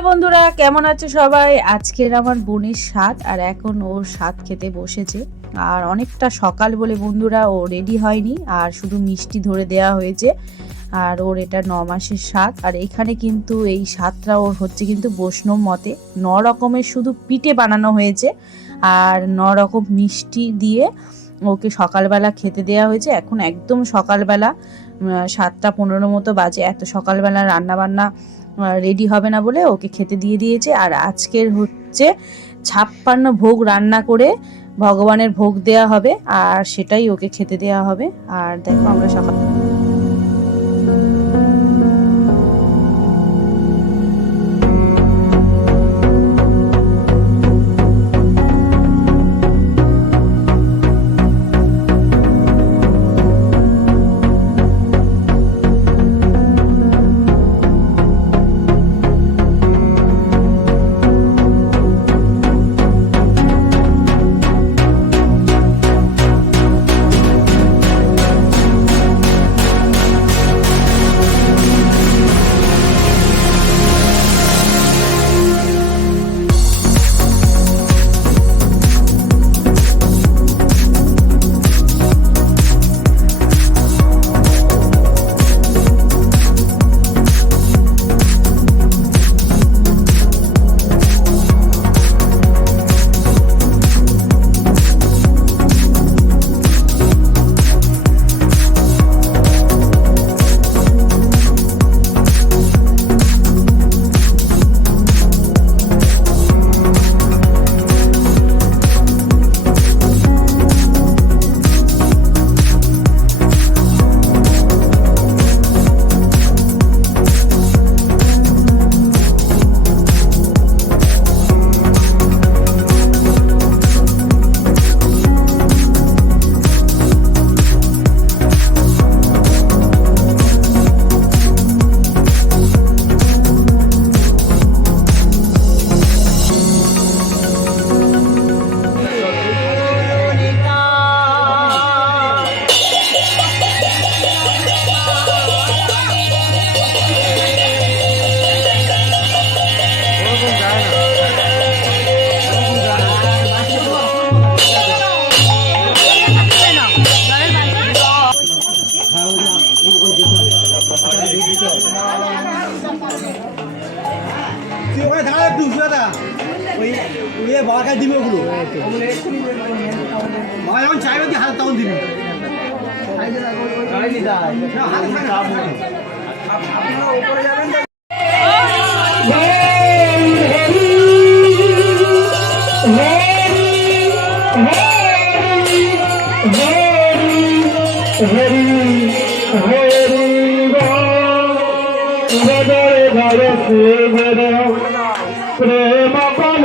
Hello বন্ধুরা, কেমন আছে সবাই? আজকের আমার বোনের সাত, আর এখন ওর সাত খেতে বসেছে। আর অনেকটা সকাল বলে বন্ধুরা ও রেডি হয়নি, আর শুধু মিষ্টি ধরে দেয়া হয়েছে। আর ওর এটা 9 মাসের সাত। আর এখানে কিন্তু এই সাতটা ওর হচ্ছে কিন্তু বৈষ্ণব মতে 9 রকমের শুধু পিঠে বানানো হয়েছে, আর 9 রকম মিষ্টি দিয়ে ওকে সকালবেলা খেতে দেওয়া হয়েছে। এখন একদম সকালবেলা 7টা 15 মতো বাজে। এত সকালবেলা রান্নাবান্না রেডি হবে না বলে ওকে খেতে দিয়ে দিয়েছে। আর আজকের হচ্ছে 56 ভোগ রান্না করে ভগবানের ভোগ দেয়া হবে, আর সেটাই ওকে খেতে দেয়া হবে। আর দেখো আমরা সকাল দিবে ওগুলো যখন চাইবে কি হাত তখন দিবি প্রেম বলে পতন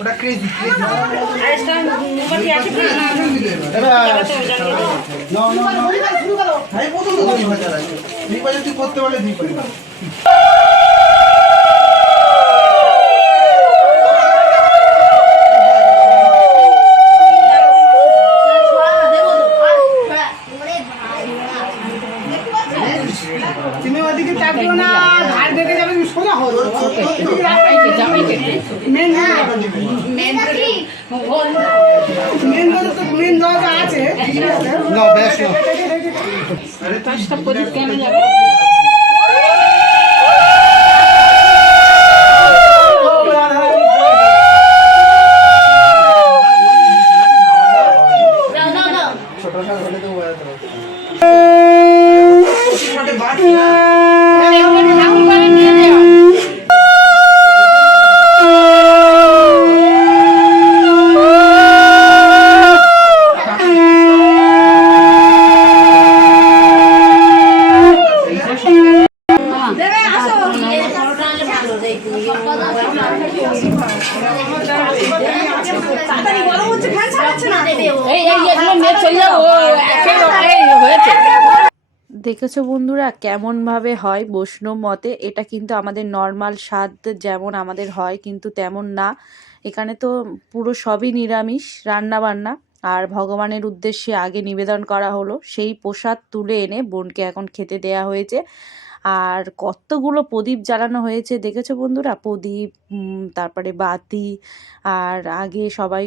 ওটা ক্রেজি তুই করতে পারলে তুমি ওদিকে চাপিও না, ধার দেখে যাবে, তুমি সোজা হো মেন দরজা আছে না, বেশ পাঁচটা প্রদীপ কেন যাবে। দেখেছো বন্ধুরা কেমন ভাবে হয় বৈষ্ণব মতে। এটা কিন্তু আমাদের নর্মাল স্বাদ যেমন আমাদের হয় কিন্তু তেমন না। এখানে তো পুরো সবই নিরামিষ রান্না বান্না। আর ভগবানের উদ্দেশ্যে আগে নিবেদন করা হলো, সেই প্রসাদ তুলে এনে বোনকে এখন খেতে দেয়া হয়েছে। আর কতগুলো প্রদীপ জ্বালানো হয়েছে দেখেছো বন্ধুরা, প্রদীপ, তারপরে বাতি। আর আগে সবাই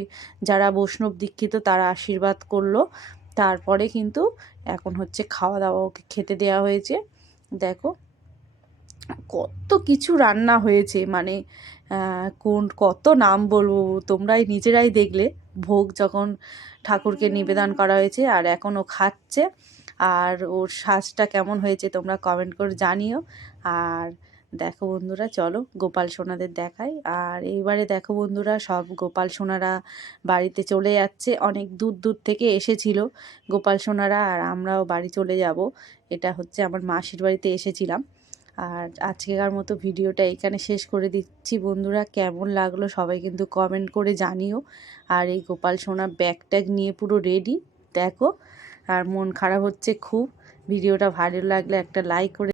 যারা বৈষ্ণব দীক্ষিত তারা আশীর্বাদ করলো, তারপরে কিন্তু এখন হচ্ছে খাওয়া দাওয়া, ওকে খেতে দেওয়া হয়েছে। দেখো কত কিছু রান্না হয়েছে, মানে কত নাম বলবো, তোমরাই নিজেরাই দেখলে ভোগ যখন ঠাকুরকে নিবেদন করা হয়েছে। আর এখন ও খাচ্ছে, আর ওর শ্বাসটা কেমন হয়েছে তোমরা কমেন্ট করে জানিও। আর দেখো বন্ধুরা, চলো গোপাল সোনাদের দেখাই। আর এইবারে দেখো বন্ধুরা, সব গোপাল সোনারা বাড়িতে চলে যাচ্ছে। অনেক দূর দূর থেকে এসেছিল গোপাল সোনারা, আর আমরাও বাড়ি চলে যাব। এটা হচ্ছে আমার মাসির বাড়িতে এসেছিলাম। আর আজকেকার মতো ভিডিওটা এখানে শেষ করে দিচ্ছি বন্ধুরা। কেমন লাগলো সবাই কিন্তু কমেন্ট করে জানিও। আর এই গোপাল সোনা ব্যাগ ট্যাগ নিয়ে পুরো রেডি দেখো, আর মন খারাপ হচ্ছে খুব। ভিডিওটা ভালো লাগলে একটা লাইক করে